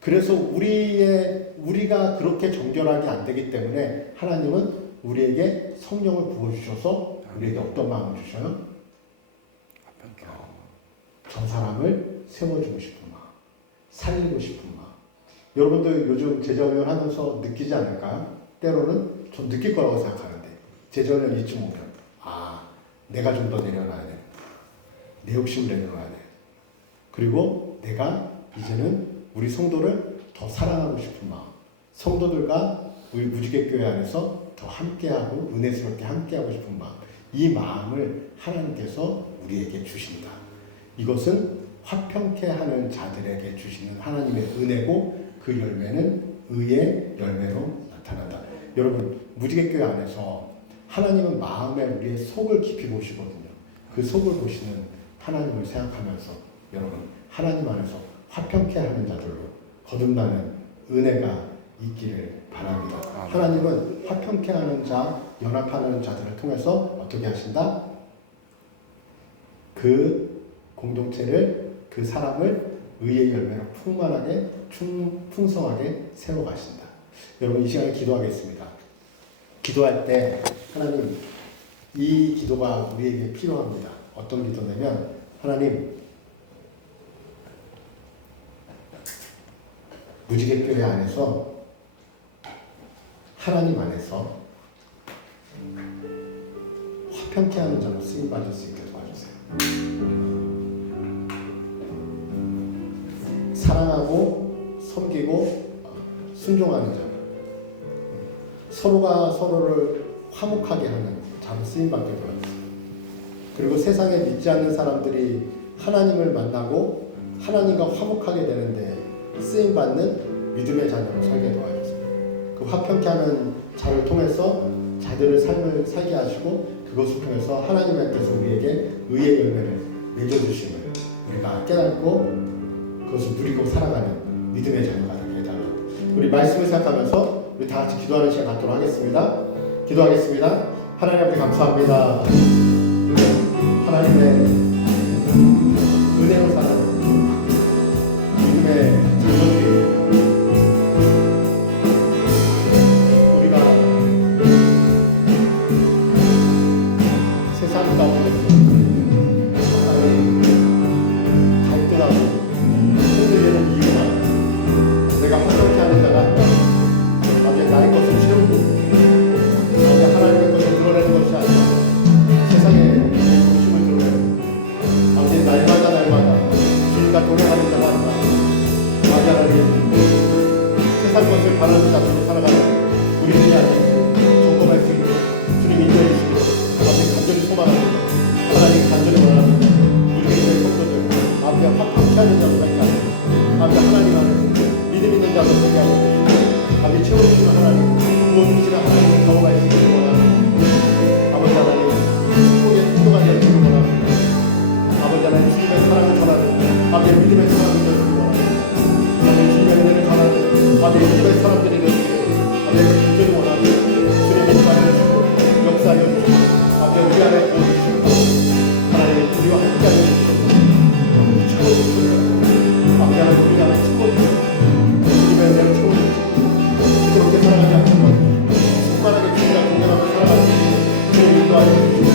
그래서 우리가 그렇게 정결하게 안 되기 때문에 하나님은 우리에게 성령을 부어주셔서 우리에게 어떤 마음을 주셔요? 저 사람을 세워주고 싶은 마음, 살리고 싶은 마음. 여러분들 요즘 제자훈련 하면서 느끼지 않을까요? 때로는 좀 느낄 거라고 생각하는데, 제자훈련 이쯤 오면 내가 좀 더 내려놔야 돼. 내 욕심을 내려놔야 돼. 그리고 내가 이제는 우리 성도를 더 사랑하고 싶은 마음, 성도들과 우리 무지개교회 안에서 더 함께하고 은혜스럽게 함께하고 싶은 마음, 이 마음을 하나님께서 우리에게 주신다. 이것은 화평케 하는 자들에게 주시는 하나님의 은혜고, 그 열매는 의의 열매로 나타난다. 여러분, 무지개교회 안에서 하나님은 마음에 우리의 속을 깊이 보시거든요. 그 속을 보시는 하나님을 생각하면서 여러분, 하나님 안에서 화평케 하는 자들로 거듭나는 은혜가 있기를 바랍니다. 하나님은 화평케 하는 자, 연합하는 자들을 통해서 어떻게 하신다? 그 공동체를, 그 사람을 의의 열매로 풍만하게, 풍성하게 세워가신다. 여러분, 이 시간에 기도하겠습니다. 기도할 때 하나님, 이 기도가 우리에게 필요합니다. 어떤 기도냐면, 하나님, 무지개교회 안에서, 하나님 안에서 화평케 하는 자로 쓰임받을 수 있게 도와주세요. 사랑하고 섬기고 순종하는 자, 서로가 서로를 화목하게 하는 자로 쓰임받게 도와주세요. 그리고 세상에 믿지 않는 사람들이 하나님을 만나고 하나님과 화목하게 되는데 쓰임받는 믿음의 자녀로 살게 도와주세요. 그 화평케 하는 자를 통해서 자들의 삶을 살게 하시고, 그것을 통해서 하나님께서 우리에게 의의 열매를 맺어주심을 우리가 깨닫고 그것을 누리고 살아가는 믿음의 자녀가 되게 해달라고. 우리 말씀을 생각하면서 우리 다 같이 기도하는 시간 갖도록 하겠습니다. 기도하겠습니다. 하나님 앞에 감사합니다. 하나님의 은혜로 살아가는 믿음의 자녀들이 우리가 세상 가운데서 갈등하고 흔들리는 이유가 내가 화평케 하는 자가 아니라 나의 것을 채우고 하나님의 것을 드러내는 것이 아니라 세상에 중심을 드러내는 날마다 주님과 동행하는 자가 아니라 하나님 세상 것을 바라는 자로 살아가는 우리들이 아닌지 점검할 수 있는 주님 인도해 주시고 앞에 간절히 소망합니다. 하나님 간절히 원합니다. 우리의 성도들 앞에 화평케 하는 자로 살게 하시고 앞에 하나님 안에 믿음 있는 자로 살게 하시고 앞에 채워주시는 하나님, 부어주시는 하나님을 경험할 수 있기를 원합니다. 아버지 하나님, 축복의 통로가 되기를 원합니다. 아버지 하나님, 주님의 사랑을 전하는 앞에 믿음의 사랑을 되기를 원합니다. 앞에 주님의 은혜를 전하는 앞에 믿음의 사람들이 되기를 앞에 간절히 원합니다. 주님의 임하여 주시고 역사하여 주시고 앞에 우리 안에 보여주시고 하나님 우리와 함께하여 주시고 채워주시고 앞에 하나님 우리 안에 채워주시고 주님의 은혜를 채워주시고 그렇게 살아가지 않지만 충만하게 주님과 동행하며 살아가는 주님 인도하여 주시고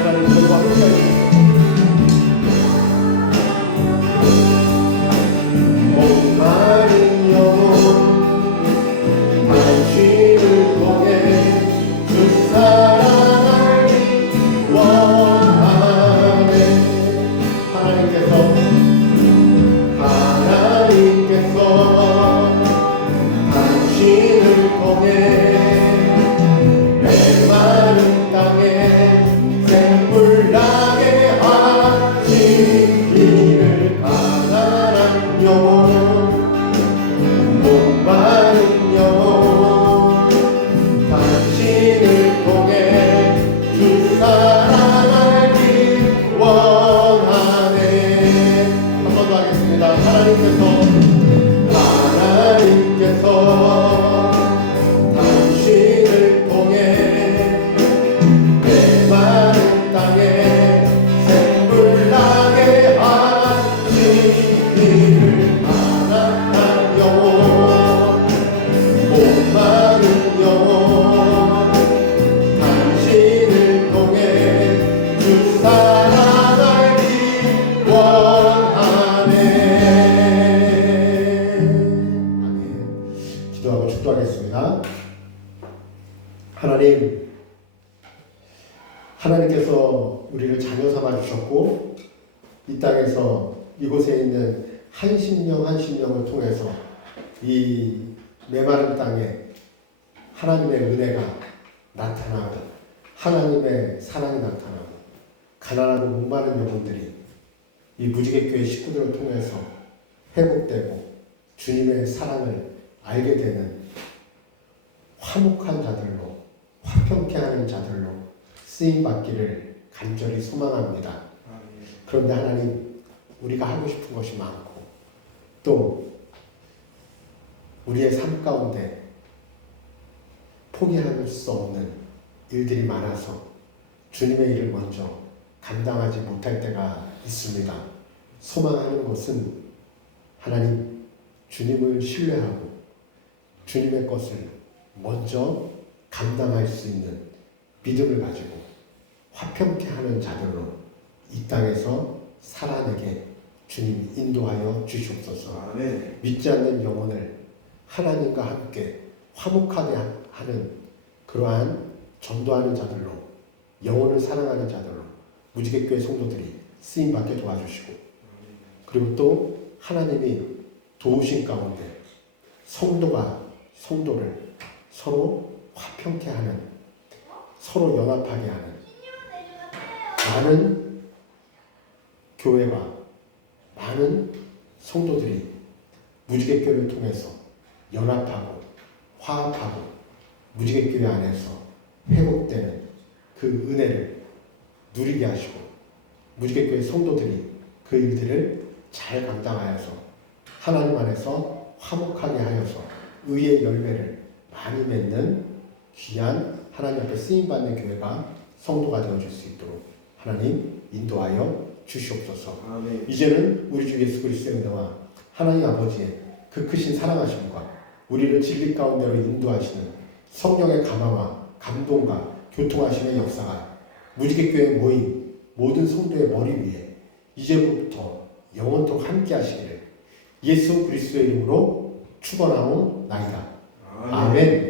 하나님 저희와 함께하여 주시고 목마른 영혼 당신을 통해 주 사랑을 하나님께서 우리를 자녀 삼아 주셨고 이 땅에서 이곳에 있는 한 심령 한 심령을 통해서 이 메마른 땅에 하나님의 은혜가 나타나고 하나님의 사랑이 나타나고 가난하고 목마른 영혼들이 이 무지개교회 식구들을 통해서 회복되고 주님의 사랑을 알게 되는 화목한 자들로 화평케 하는 자들로 쓰임받기를 간절히 소망합니다. 그런데 하나님, 우리가 하고 싶은 것이 많고 또 우리의 삶 가운데 포기할 수 없는 일들이 많아서 주님의 일을 먼저 감당하지 못할 때가 있습니다. 소망하는 것은 하나님, 주님을 신뢰하고 주님의 것을 먼저 감당할 수 있는 믿음을 가지고 화평케 하는 자들로 이 땅에서 살아내게 주님 인도하여 주시옵소서. 아멘. 믿지 않는 영혼을 하나님과 함께 화목하게 하는 그러한 전도하는 자들로 영혼을 사랑하는 자들로 무지개교회 성도들이 쓰임받게 도와주시고 그리고 또 하나님이 도우신 가운데 성도가 성도를 서로 화평케 하는 서로 연합하게 하는 많은 교회와 많은 성도들이 무지개교회를 통해서 연합하고 화합하고 무지개교회 안에서 회복되는 그 은혜를 누리게 하시고 무지개교회 성도들이 그 일들을 잘 감당하여서 하나님 안에서 화목하게 하여서 의의 열매를 많이 맺는 귀한 하나님 앞에 쓰임받는 교회가 성도가 되어줄 수 있도록 하나님 인도하여 주시옵소서. 아멘. 이제는 우리 주 예수 그리스도의 은혜와 하나님 아버지의 그 크신 사랑하심과 우리를 진리 가운데로 인도하시는 성령의 감화와 감동과 교통하심의 역사가 무지개교회 모임 모든 성도의 머리 위에 이제부터 영원토록 함께 하시기를 예수 그리스도의 이름으로 축원하옵나이다. 아멘.